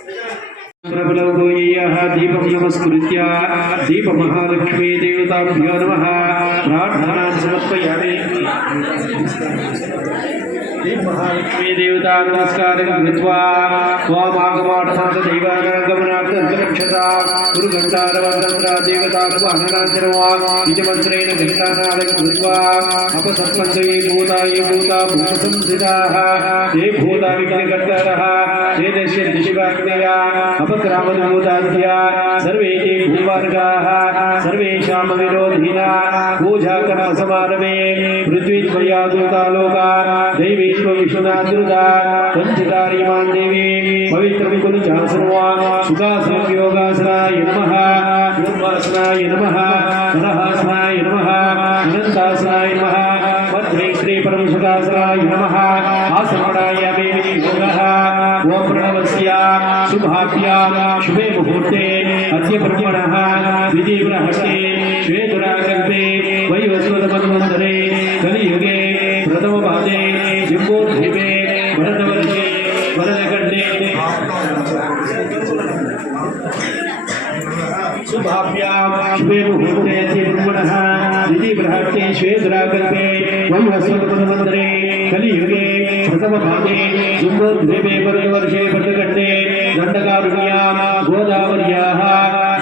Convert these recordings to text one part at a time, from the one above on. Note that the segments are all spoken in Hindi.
प्रबलगोय्यः दीपं नमस्कृत्य दीपमहालक्ष्मी देवताभ्यो नमः प्रार्थनां समर्पयामि। महालक्ष्मी देवता नमस्कारं कृत्वा स्वामागमार्थात् दैवानागमनार्थरक्षता गुरुघण्टारवन्द्रा देवतात्वाहनाचरवा निजमन्त्रेण घण्टानादं कृत्वा अपसर्पन्तो ये भूता भूतसंस्थिताः ये भूता विघ्नकर्तारः ये दश्यन्ति शिवाग्नया अपक्रामभूताद्या सर्वे ते भूमार्गाः सर्वेषां विरोधिना पूजाकर्मसमारभे पृथ्वीद्वयादूतालोका दैवी विश्वनाथृता पंचकार्यमान् देवी पवित्रविकुलचासर्वा सुखासनयोगासनाय नमः पूर्वासनाय नमः कलहासनाय नमः अनन्तासनाय नमः मध्यै श्री परमसुखासनाय नमः आसमणाय देवी योगः ओम प्रणवस्य शुभाभ्यां शुभे मुहूर्ते अद्य ब्रह्मणः विधिव्रहस्ते श्वेतराकल्पे वैवस्वतमन्वन्तरे कलियुगे प्रथमपादे जिम्बोद्वीपे भरतवर्षे वरदखण्डे शुभाभ्यां शुभे मुहूर्ते अद्य ब्रह्मणः विधिव्रहस्ते श्वेतराकल्पे वैवस्वतमन्वन्तरे कलियुगे प्रथमपादे जिम्बोद्वीपे भरतवर्षे भरतखण्डे दण्डकारुण्यां गोदावर्याः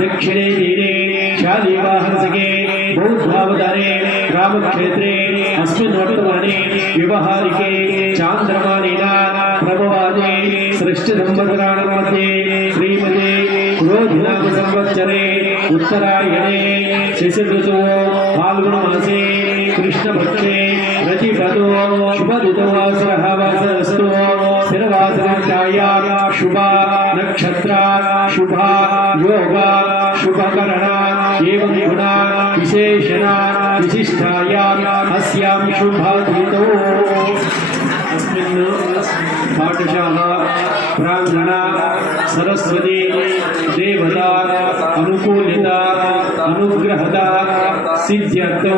दक्षिणे तीरे शालीवाहनसखे बौद्धावतारे रामक्षेत्रे अस्मिन् वर्तमाने व्यवहारिके चान्द्रमानेन प्रभवादे सृष्टिसंवत्सराणां मध्ये श्रीमते क्रोधिनाम संवत्सरे उत्तरायणे शशिऋतौ फाल्गुणमासे कृष्णपक्षे रतिपदो शुभऋतुवासरः वासरस्तु स्थिरवासरञ्चायां शुभा नक्षत्रा शुभा योगा शुभकरणा एवं गुणा विशेषणा विशिष्टायाम् अस्यां शुभातिथौ अस्मिन् पाठशाला प्राङ्गणा सरस्वती देवता अनुकूलिता अनुग्रहता सिद्ध्यर्थो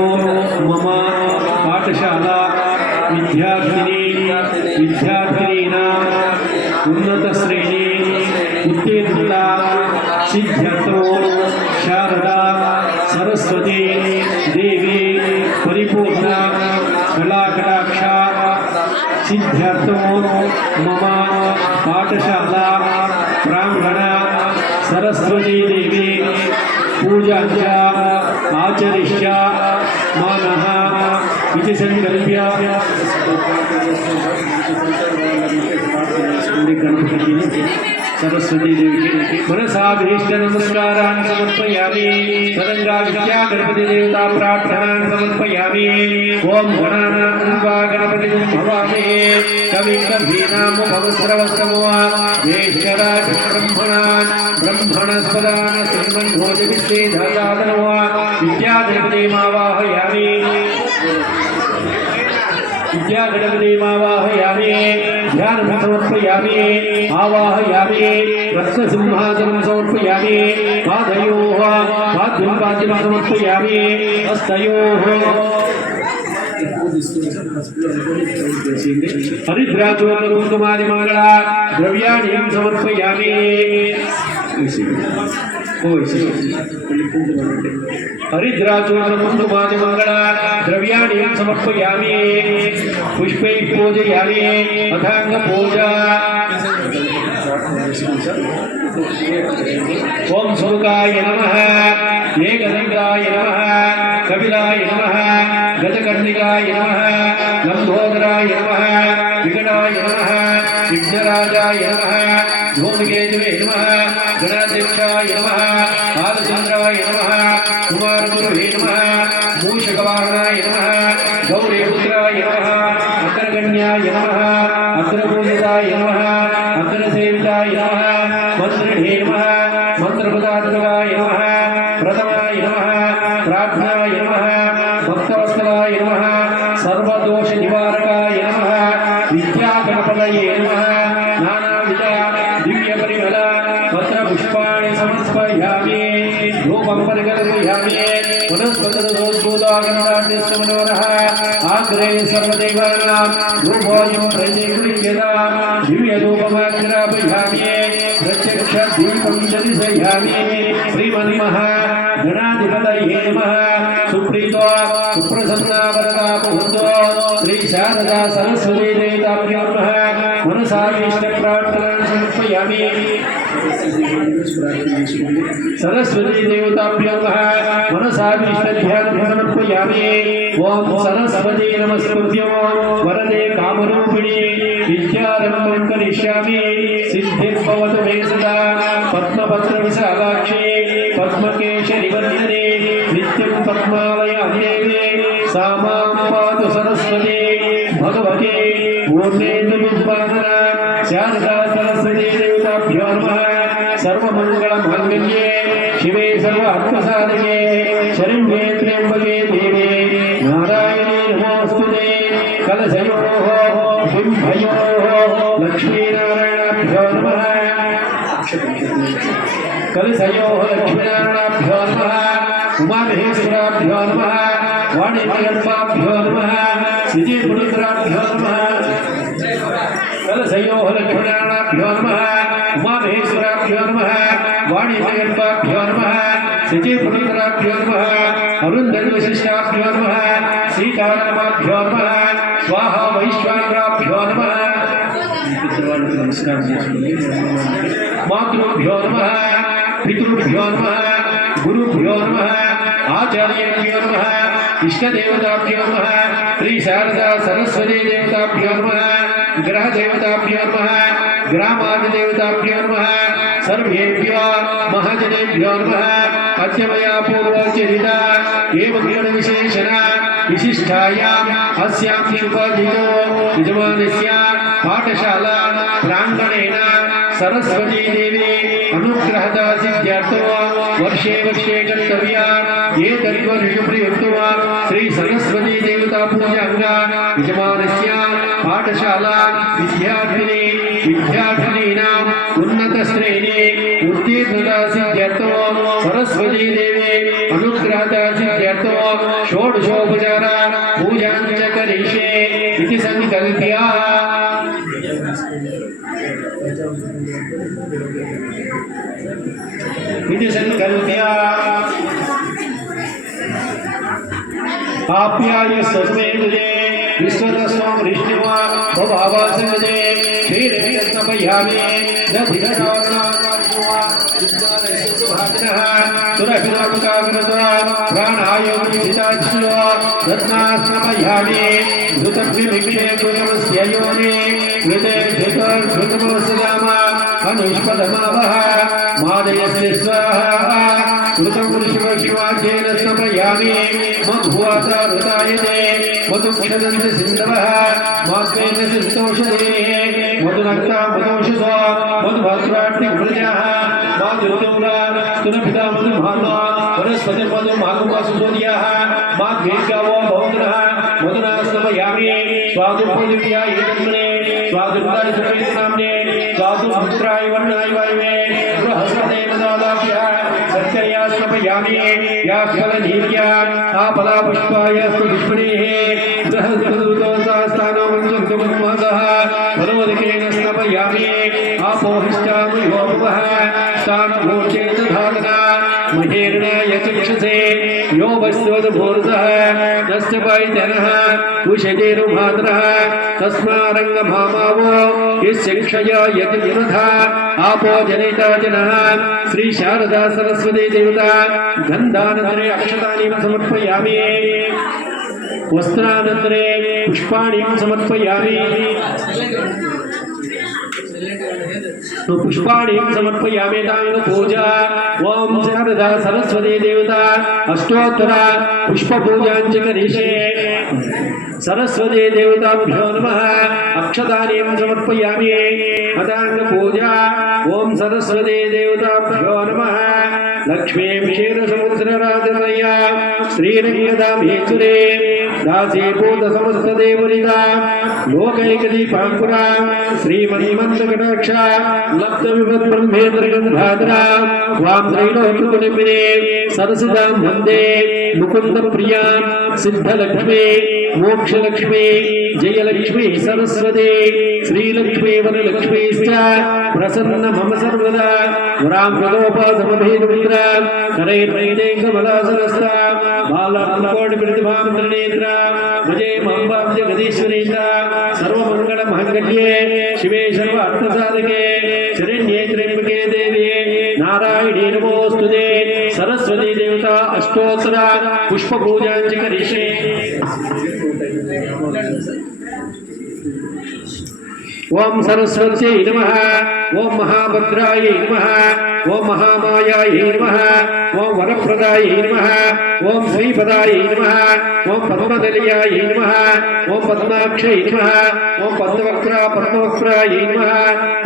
मम पाठशाला विद्यार्थिनीनाम् उन्नतश्रेणी उत्तीर्णता सिद्ध्यर्थो शारदा सरस्वती देवी परिपूर्णा कलाकटाक्षा सिद्ध्यर्थो मम पाठशाला प्राङ्गणा सरस्वती देवी पूजाञ्च आचरिष्यामः इति संकल्प्य सरस्वती देवी मनसाभीष्ट नमस्कारान् समर्पयामि। तदङ्गा विद्या गणपति देवता प्रार्थनान् समर्पयामि। ओम गणानां गणपतिं भवामहे कविं कवीनामुपमस्रवस्तमो ज्येष्ठराज ब्रह्मणस्पदान् शृण्वन्नोतिविश्वे धातादनो विद्यागणपतिमावाहयामि। विद्यागणपतिमावाहयामि। ध्यानं समर्पयामि। आवाहयामि। रत्नसिंहासनं समर्पयामि। पादयोः पाद्यं पाद्यं समर्पयामि। हस्तयोः हरिद्राचूर्णकुङ्कुमादिमङ्गला द्रव्याणि समर्पयामि। हरिद्राचूर्णकुङ्कुमादिमङ्गला द्रव्याणि समर्पयामि। पुष्पैः पूजयामि। अथाङ्गपूजा ओम सुमुखाय नमः एकदन्ताय नमः कपिलाय नमः गजकर्णिकाय नमः लंबोदराय नमः विकटाय नमः विघ्नराजाय नमः धूमकेतवे नमः गणाध्यक्षाय नमः बालचन्द्राय नमः कुमारगुरुवे नमः मूषकवाहनाय नमः गौरीपुत्राय नमः अग्रगण्याय नमः अग्रपूजिताय नमः अग्रसेविताय नमः मंत्रिणे नमः मंत्रपदात्मकाय नमः प्रथमाय नमः प्रार्थनाय नमः भक्तवत्सलाय नमः सर्वदोष निवारकाय नमः विद्यागणपतये नमः नानाविध दिव्यपरिमल पत्रपुष्पाणि समर्पयामि। धूपं परिकल्पयामि। वनस्पतिर्भूतागणाद्यस्तमनोरः आग्रे सर्वदेवानां धूपोऽयं प्रतिगृह्यतां दिव्यधूपमाग्रापयामि। प्रत्यक्ष पंचदिशयामि श्रीमन्मः गणाधिपतये नमः सुप्रीतो सुप्रसन्ना वरदा मुहुर्तो श्री शारदा सरस्वती देवताभ्यो नमः मनसा इष्टप्रार्थनां समर्पयामि सरस्वती देवताभ्यो नमः मनसा इष्टध्यानं समर्पयामि ओम सरस्वती नमस्कृत्य वरदे कामरूपिणी विद्यारम्भं करिष्यामि सिद्धिर्भवतु मे सदा पद्मपत्रविशालाक्षी पद्मकेशरिवर्धिनी नित्यं पद्मालयादेवी सा मां पातु सरस्वती भगवती पूर्णेन्दुविद्वानना शारदा सरस्वती देवताभ्यो नमः सर्वमङ्गलमाङ्गल्ये शिवे सर्वार्थसाधके शरण्ये त्र्यम्बके देवे नारायणे नमोऽस्तुते कलशयोः बिम्भयोः लक्ष्मीनारायणाभ्यो नमः कलशयोः लक्ष्मीनारायणाभ्यो नमः उमामहेश्वराभ्यो नमः वाणिज्यगर्भाभ्यो नमः विजयपुरुषाभ्यो नमः कलशयोः लक्ष्मीनारायणाभ्यो नमः उमामहेश्वराभ्यो नमः वाणिज्यगर्भाभ्यो नमः विजयपुरुषाभ्यो नमः अरुन्धतिवशिष्टाभ्यो नमः सीतारामाभ्यो नमः स्वाहा वैश्वानराभ्यो नमः मातृभ्यो नमः पितृभ्यो नमः गुरुभ्यो नमः आचार्येभ्यो नमः इष्टदेवताभ्यो नमः श्री शारदा सरस्वती देवताभ्यो नमः ग्रहदेवताभ्यो नमः ग्रामादिदेवताभ्यो नमः सर्वेभ्यो महाजनेभ्यो नमः अद्य मया पूर्वचरिता एवं गुणविशेषण विशिष्टायाम् अस्यां शुभदिनो यजमानस्य पाठशाला प्राङ्गणेन सरस्वती देवी अनुग्रहदा सिद्ध्यर्थो वर्षे वर्षे कर्तव्या एतद्वर्षप्रयुक्तो श्री सरस्वती देवता पूजाङ्गा यजमानस्य पाठशाला विद्यार्थिनी विद्यार्थिनीनाम् उन्नतश्रेणी उत्तीर्णता सिद्ध्यर्थो सरस्वती देवी अनुग्रहदा सिद्ध्यर्थो षोडशोपचार पूजां च करिष्ये इति संकल्प्य आप्याय सस्मेदे विश्वतस्वं रिष्टिवा भवावासनदे क्षीरे यत्नपयामि दधिरनानानाशुवा विद्यालयसुभाजनः सुरभिरामुकाग्रता प्राणायोगिताज्यो रत्नास्नपयामि धृतग्निभिक्षे कृतमस्य योनि कृते धृतर्धृतमोऽसदाम अनुष्पदमावः मादयस्य स्वाहा कृतं ऋषिवश्वाख्येन स्नपयामि मध्वाता ऋतायते मधुक्षदन्त सिन्धवः मात्रेण सिद्धौषधेः मधुनक्ता मधुषसो मधुभद्राट्यवृजाः माधुर्दौरा स्तुनभिता मधुभानो वनस्पतिर्मधुमागुमासुसोदियाः माघ्वेगावो भवन्तः मधुना स्नपयामि स्वादुर्पदिव्या एतन्मने स्वादुर्दाय सर्वेन्द्रनाम्ने स्वादुर्भद्राय वर्णाय वायवे बृहस्पते मदादाभ्यः सत्यया स्नपयामि या फलनीर्या आपला पुष्पाय पुष्पणेः बृहस्पतिर्दोषास्थानो मञ्जुर्गमन्महसः फलोदकेन स्नपयामि आपोहिष्टामयोपवः स्थानभोक्षेण धातना महेर्णाय चक्षुषे यो वस्वदभूर्धः तस्य पायजनः कुशजेरुमातरः तस्मारङ्गभामावो यस्य क्षया यतिर्धा आपो जनिता जनः श्री शारदा सरस्वती देवता गन्धानन्तरे अक्षतानि समर्पयामि वस्त्रानन्तरे पुष्पाणि समर्पयामि तो पुष्पाणि समर्पयामि तांग पूजा ओम शारदा सरस्वती देवता अष्टोत्तर पुष्प पूजां च करिष्ये सरस्वती देवताभ्यो नमः अक्षतानि समर्पयामि अतांग पूजा ओम सरस्वती देवताभ्यो नमः लक्ष्मीं क्षीरसमुद्रराजतनया श्रीरङ्गदामेश्वरे दासीभूत समस्तदेवनिदा लोकैकदीपाङ्कुरा श्रीमन्मन्त्रकटाक्षा लब्धविपद्ब्रह्मेन्द्रगन्धाधरा वां त्रैलोक्यकुटुम्बिने सरसिदां वन्दे मुकुन्दप्रिया सिद्धलक्ष्मी मोक्षलक्ष्मी जयलक्ष्मी सरस्वती श्रीलक्ष्मी वरलक्ष्मीश्च प्रसन्न मम सर्वदा वरांगोपासमभेदमुद्रा करैर्वैदेकमलासनस्ता बालाकोटिप्रतिभामन्त्रनेत्रा भजे माम्बां जगदीश्वरीता सर्वमङ्गलमाङ्गल्ये शिवे सर्वार्थसाधके शरण्ये त्र्यम्बके देवी नारायणी नमोऽस्तुते सरस्वती देवता अष्टोत्तर पुष्पपूजाञ्च करिष्ये ओम सरस्वत्यै नमः ओम महाभद्रायै नमः ओम महामायायै नमः ओम वरप्रदायै नमः ओम श्रीपदायै नमः ओम पद्मदलयायै नमः ओम पद्माक्षै नमः ओम पद्मवक्त्रायै नमः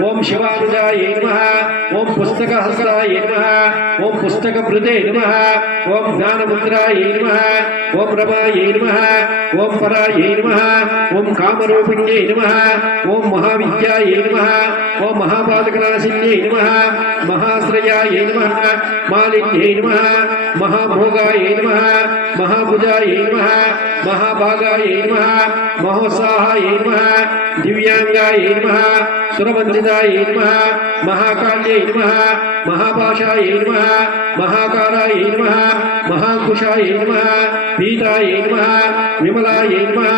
ओम शिवानुजायै नमः ओम पुस्तकहस्तायै नमः ओम पुस्तकभृते नमः ओम ज्ञानमुद्रायै नमः ओम रमायै नमः ओम परायै नमः ओम कामरूपिण्यै नमः ओम महाविद्यायै नमः ओम महापादकनाशिन्यै नमः महाश्रयायै नमः मालिन्यै नमः महाभोगायै नमः महाभुजायै नमः महाभागायै नमः महोत्साहायै नमः दिव्यांगायै नमः सुरवन्दितायै नमः महाकाल्यै नमः महापाशायै नमः महाकारायै नमः महाकुशायै नमः पीतायै नमः विमलायै नमः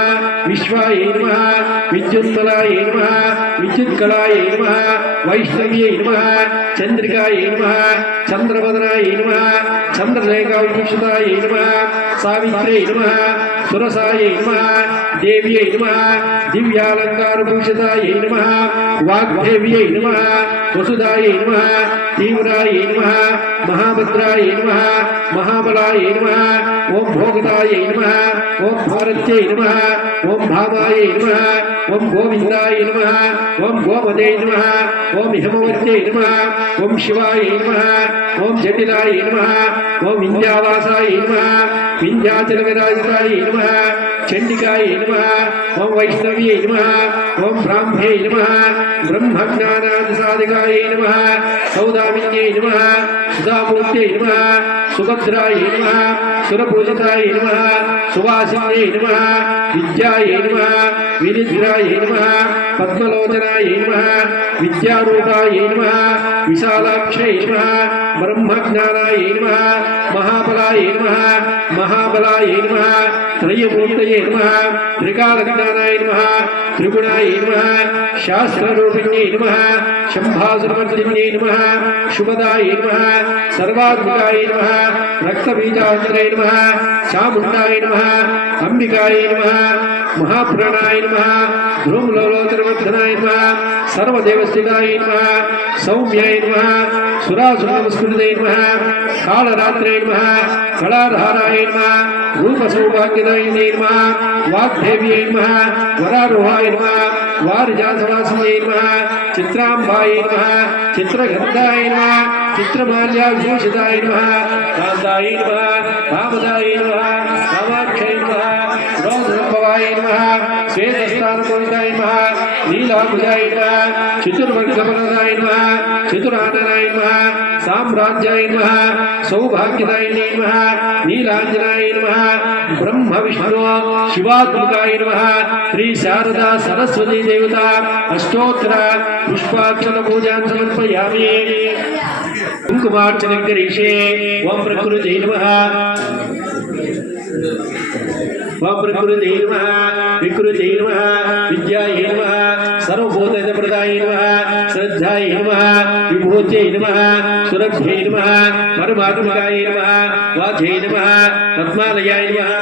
विश्वायै नमः विद्युन्मलायै नमः विद्युत्कलायै नमः वैष्णव्यै नमः चन्द्रिकायै नमः चन्द्रवदनायै नमः चन्द्रलेखाविभूषितायै नमः सावित्र्यै नमः सुरसायै नमः देव्यै नमः दिव्यालङ्कारभूषितायै नमः वाग्देव्यै नमः वसुधायै नमः तीव्रायै नमः महाभद्रायै नमः महाबलायै नमः ओम भोगदायै नमः ओम भारत्यै नमः ओम भामायै नमः ओम गोविन्दायै नमः ओम गोमदे नमः ओम हिमवत्यै नमः ओम शिवायै नमः ओम जटिलायै नमः ओम विन्ध्यावासायै नमः विन्ध्याचलविराजितायै नमः चण्डिकायै नमः ओम वैष्णव्यै नमः ओम ब्राह्म्यै नमः ब्रह्मज्ञानादिसाधिकायै नमः सौदामिन्यै नमः सुधामूर्त्यै नमः सुभद्रायै नमः सुरपूजितायै नमः सुवासिन्यै नमः विद्यायै नमः विनिद्रायै नमः पद्मलोचनायै नमः विद्यारूपायै नमः विशालाक्षयै नमः ब्रह्मज्ञानायै नमः महाबलायै नमः महाबलायै नमः त्रयमूर्तये नमः त्रिकालज्ञानाय नमः त्रिगुणायै नमः शास्त्ररूपिण्यै नमः शम्भासुरमर्दिन्यै नमः शुभदायै नमः सर्वात्मकायै नमः रक्तबीजान्तराय नमः चामुण्डाय नमः अंबिकायै नमः महाप्राणाय नमः ध्रुवलोलोचनवर्धनाय नमः सर्वदेवस्थिताय नमः सौम्याय नमः सुरासुरनमस्कृताय नमः कालरात्रे नमः कलाधाराय नमः रूपसौभाग्यदायिने नमः वाग्देव्यै नमः वरारोहाय नमः वारिजासवासिन्यै नमः चित्राम्बाय नमः चित्रगन्धाय नमः चित्रमाल्याविभूषिताय नमः कान्ताय नमः कामदाय नमः कामाक्षय नमः रौद्रभवाय नमः श्वेतस्नानकोविदाय नमः नीलाभुजाय नमः चतुर्वर्गफलदाय नमः चतुराननाय नमः साम्राज्याय नमः सौभाग्यदायिने नमः नीलाञ्जनाय नमः ब्रह्म विष्णु शिवात्मकाय नमः श्री शारदा सरस्वती देवता अष्टोत्तर पुष्पाक्षर पूजां समर्पयामि कुंकुमार्चनं करिष्ये ओम प्रकृते नमः ओम प्रकृते नमः विकृते नमः विद्यायै नमः सर्वभूतप्रदाय नमः श्रद्धाय नमः विभूत्यै नमः सुरभ्यै नमः परमात्मकाय नमः वाच्यै नमः पद्मालयाय नमः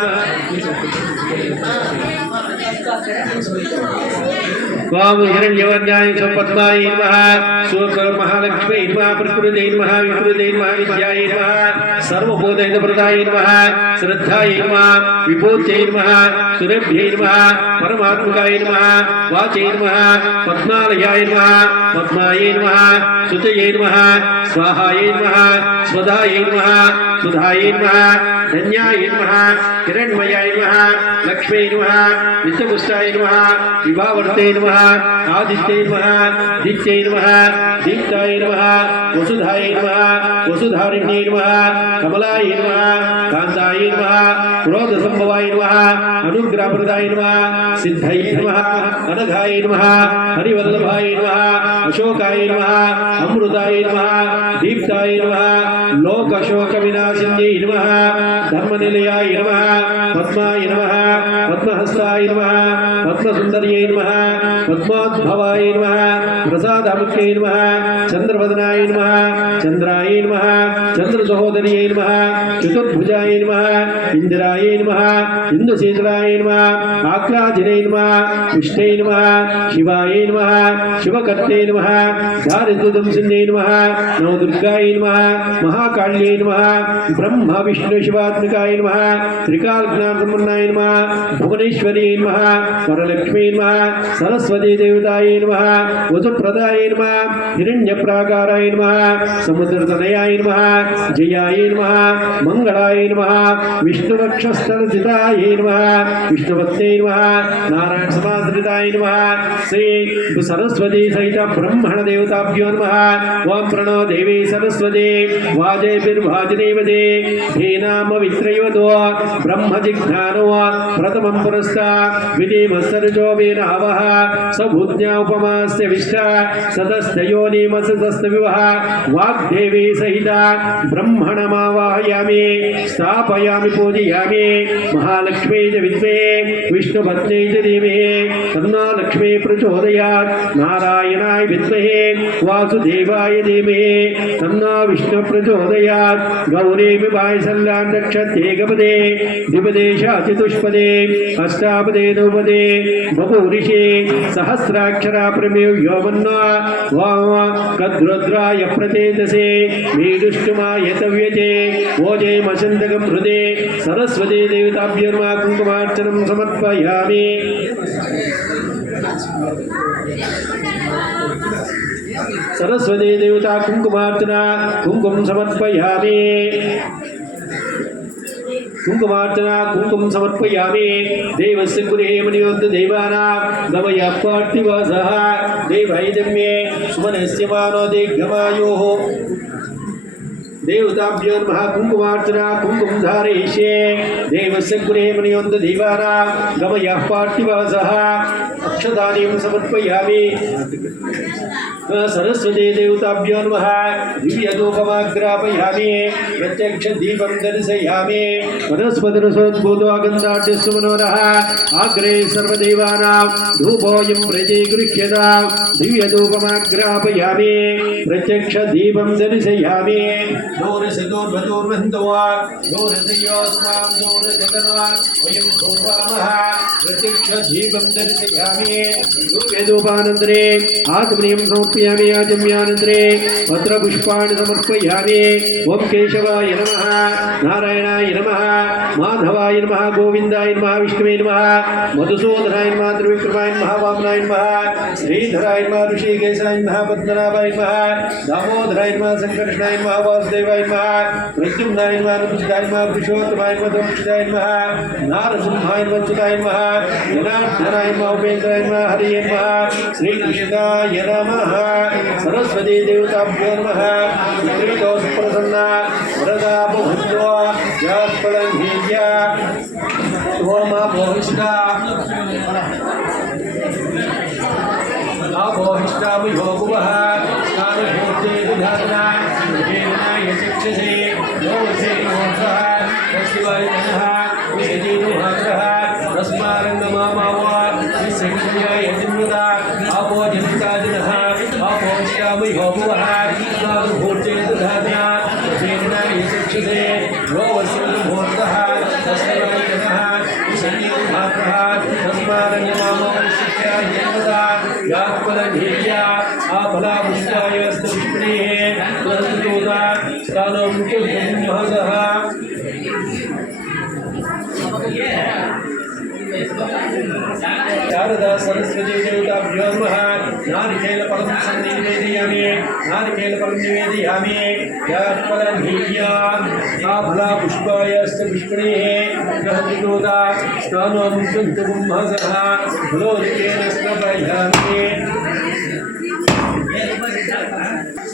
वाम हिरण्यवर्णाय पद्माय नमः सुख महालक्ष्मी नमः प्रकृते नमः विकृते नमः विद्याय नमः सर्वबोधहितप्रदाय नमः श्रद्धाय नमः विभूत्यै नमः सुरभ्यै नमः परमात्मकाय नमः वाचे नमः पद्मालयाय नमः पद्माय नमः सुतये नमः स्वाहाय नमः स्वधाय नमः सुधाय नमः धन्याय नमः हिरण्मयाय नमः लक्ष्मी नमः नित्यपुष्टाय नमः विभावर्ते नमः आदित्ये नमः दित्ये नमः दीप्ताय नमः वसुधाय नमः वसुधारिण्ये नमः कमलाय नमः कान्ताय नमः क्रोधसम्भवाय नमः अनुग्रहप्रदाय नमः सिद्धाय नमः अनघाय नमः हरिवल्लभाय नमः अशोकाय नमः अमृताय नमः दीप्ताय नमः लोकशोकविनाशिन्यै नमः धर्मनिलयाय नमः पद्माय नमः पद्महस्ताय नमः पद्मसुन्दर्यै नमः पद्मोद्भवाय नमः प्रसादामुख्यै नमः चन्द्रवदनाय नमः चन्द्राय नमः चन्द्रसहोदर्यै नमः चतुर्भुजाय नमः इन्दिराय नमः इन्दुशीतलाय नमः आक्राजिने नमः पुष्टे नमः शिवाय नमः शिवकर्ते नमः दारिद्र्यदंसिन्ये नमः नवदुर्गाय नमः महाकाल्यै नमः ब्रह्म विष्णु शिवात्मिकाय नमः त्रिकालज्ञानसम्पन्नाय नमः भुवनेश्वर्यै नमः वरलक्ष्मी नमः सरस्वती देवताय नमः वसुप्रदाय नमः हिरण्यप्राकाराय नमः समुद्रतनयाय नमः जयाय नमः मंगलाय नमः विष्णुवक्षस्थलस्थिताय नमः विष्णुपत्न्यै नमः नारायण समाश्रिताय नमः श्री सरस्वती सहित ब्रह्मण देवताभ्यो नमः ओं प्रणो देवी सरस्वती वाजेभिर्वाजिनीवते धेनाम वित्रयोदो ब्रह्मजिघ्नानो प्रथमं पुरस्ता विधिमस्तरजो वेनावः सभूज्ञा उपमास्य विष्टा सदस्तयोनिमसदस्तविवः वाग्देवी सहिता ब्रह्मणमावाहयामि स्थापयामि पूजयामि महालक्ष्मी च विद्महे विष्णुपत्न्यै च धीमहि तन्नो लक्ष्मी प्रचोदयात् नारायणाय विद्महे वासुदेवाय धीमहि तन्नो विष्णु प्रचोदयात् गौरी विवाहसल्लां नक्षत्रेकपदे द्विपदे चतुष्पदे अष्टापदे नवपदे बभूरिषे सहस्राक्षरा प्रमेयो योमन्नो वाम कद्रुद्राय प्रतेजसे मेदुष्टुमाय तव्यजे ओजे मसन्तकं हृदे सरस्वती देवताभ्यो नमः कुङ्कुमार्चनं समर्पयामि सरस्वती देवता कुङ्कुमार्चना कुङ्कुम समर्पयामि कुङ्कुमार्चना कुङ्कुम समर्पयामि देवस्य गृहे मणियोद्ध देवानां गमय पार्थिवासः देवैदम्ये सुमनस्य मानो दीर्घमायोः देवताभ्यो नमः कुङ्कुमार्चना कुङ्कुम धारयिष्ये देवस्य गृहे मणियोद्ध देवानां गमय पार्थिवासः अक्षतानि समर्पयामि सरस्वती देवताभ्यो नमः दिव्यधूपमाग्रापयामि प्रत्यक्षदीपं दर्शयामि वनस्पतिरसोद्भूतोऽगन्धाढ्यस्सुमनोरः अग्रे सर्वदेवानां धूपोऽयं प्रतिगृह्यतां दिव्यधूपमाग्रापयामि प्रत्यक्षदीपं दर्शयामि दूरसदूर्भदूर्वन्तवा दूरदयोस्मां दूरजगन्वा वयं पूर्वामः प्रत्यक्षदीपं दर्शयामि धूपधूपानन्तरे आत्मनियं समर्पयामि आजम्यानन्तरे पत्रपुष्पाणि समर्पयामि ओं केशवाय नमः नारायणाय नमः माधवाय नमः गोविन्दाय नमः विष्णुवे नमः मधुसूदनाय नमः त्रिविक्रमाय नमः वामनाय नमः श्रीधराय नमः ऋषिकेशाय नमः पद्मनाभाय नमः दामोदराय नमः संकर्षणाय नमः वासुदेवाय नमः प्रद्युम्नाय नमः अनुपुष्टाय नमः पुरुषोत्तमाय नमः दक्षिणाय नमः नारसिंहाय नमः च्युताय नमः जनार्दनाय नमः उपेन्द्राय नमः हरिये नमः श्रीकृष्णाय नमः सरस्वती देवताभ्यो नमः सुप्रसन्ना वरदा भवन्तो जयफलंहीया ओमा भविष्टा भविष्टा भोगुवः स्थानभूते विधाना देवनाय शिक्षसे योगसे मोक्षः शिवाय नमः विषजीनुहाग्रः रस्मारङ्गमामावा विसंख्याय जिन्मुदा आपो जनिताजिनः आपो श्यामयोगुवः स्थानभूते विधाना देवनाय शिक्षसे योगसे मोक्षः शिवाय नमः विषजीनुहाग्रः शारदा सरस्वती देवताभ्यो नमः नारिकेलफलं निवेदयामि नारिकेलफलं निवेदयामि यात्फलनीया सा फला पुष्पायस्य पुष्पिणीः ग्रहतिदोदा स्नानं कुन्तकुम्भसः फलोदकेन स्नापयामि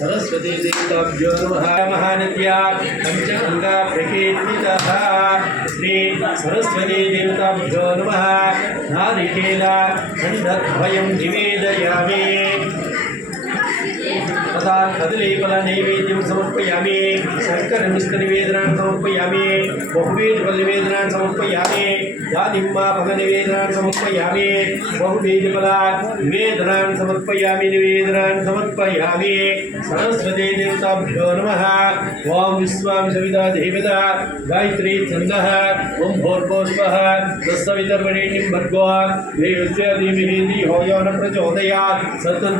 सरस्वती देवताभ्यो नमः महानद्या पंचगंगा प्रकीर्तितः श्री सरस्वती देवताभ्यो नमः नारिकेल खण्डद्वयं निवेदयामि तथा कदलीफल नैवेद्यं समर्पयामि शर्कर मिश्र निवेदनान् समर्पयामि बहुबीजफल निवेदनान् समर्पयामि दानिम्मा फल निवेदनान् समर्पयामि बहुबीजफल निवेदनान् समर्पयामि सरस्वती देवताभ्यो नमः ओम विश्वामिषविदा देवता गायत्री छन्दः ओम भूर्भुवः तत्सवितर्वरेण्यं भर्गो देवस्य धीमहि धियो यो न प्रचोदयात् सत्त्वं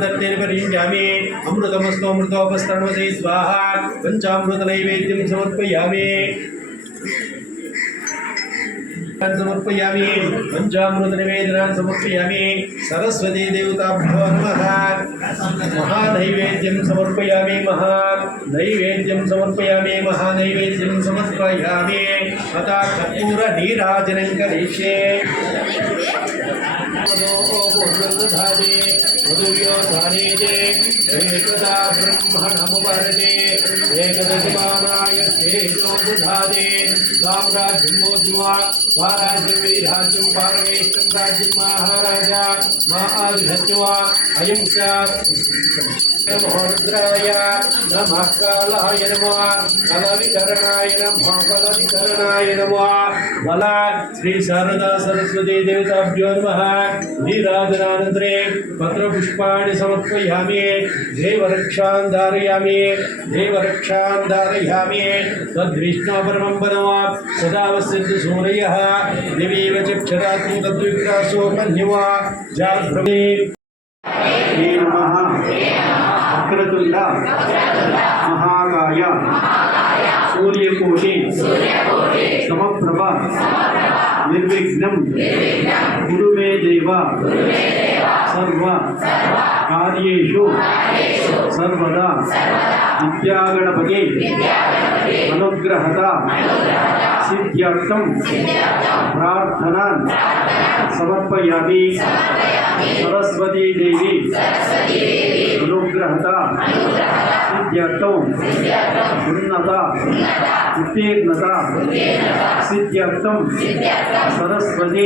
अमृतमस्तोमृतोपस्तर्वते स्वाहा पंचामृतनैवेद्यं समर्पयामि पंचामृतनिवेदनान् समर्पयामि सरस्वती देवताभ्यो नमः महानैवेद्यं समर्पयामि महानैवेद्यं समर्पयामि तथा कर्पूर नीराजनं करिष्ये मधुव्योधानेजे एकदा ब्रह्मणमुपरते एकदशमानाय तेजो बुधादे साम्राज्यमोज्ज्वा महाराज्यं वीराज्यं पारमेष्ठं राज्यं महाराजा महाधिपत्या अयं स्यात् महोरुद्राय नमः कालाय नमः कलविकरणाय नमः बला श्री शारदा सरस्वती देवताभ्यो नमः नीराजनानन्तरे पत्रपुष्पाणि समर्पयामि देवरक्षां धारयामि तद्विष्णुपरमं वदो सदा वसन्तु सूर्यः दिवीव चक्षरात्मो तद्विक्रासो मन्यवा जाग्रमे वक्रतुंड महाकाय सूर्यकोटि समप्रभ निर्विघ्नं कुरु मे देव सर्व कार्येषु सर्वदा विद्यागणपति अनुग्रहता सिद्ध्यर्थं प्रार्थना समर्पयामि सरस्वती देवी अनुग्रहता सिद्ध्यर्थं उन्नता उत्तीर्णता सिद्ध्यर्थं सरस्वती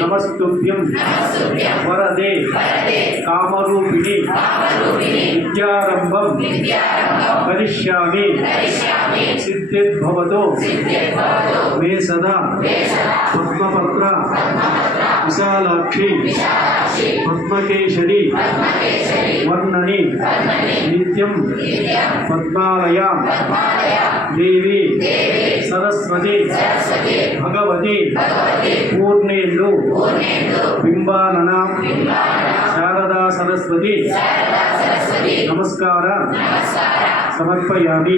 नमस्तुभ्यं वरदे कामरूपिणी विद्यारंभं करिष्यामि सिद्धिर्भवतु मे सदा पद्मपत्र विशालाक्षी पद्मकेशरी वर्णनि नित्यं पद्मालया देवी सरस्वती भगवती पूर्णेन्दु बिंबानना शारदा सरस्वती नमस्कार समर्पयामि।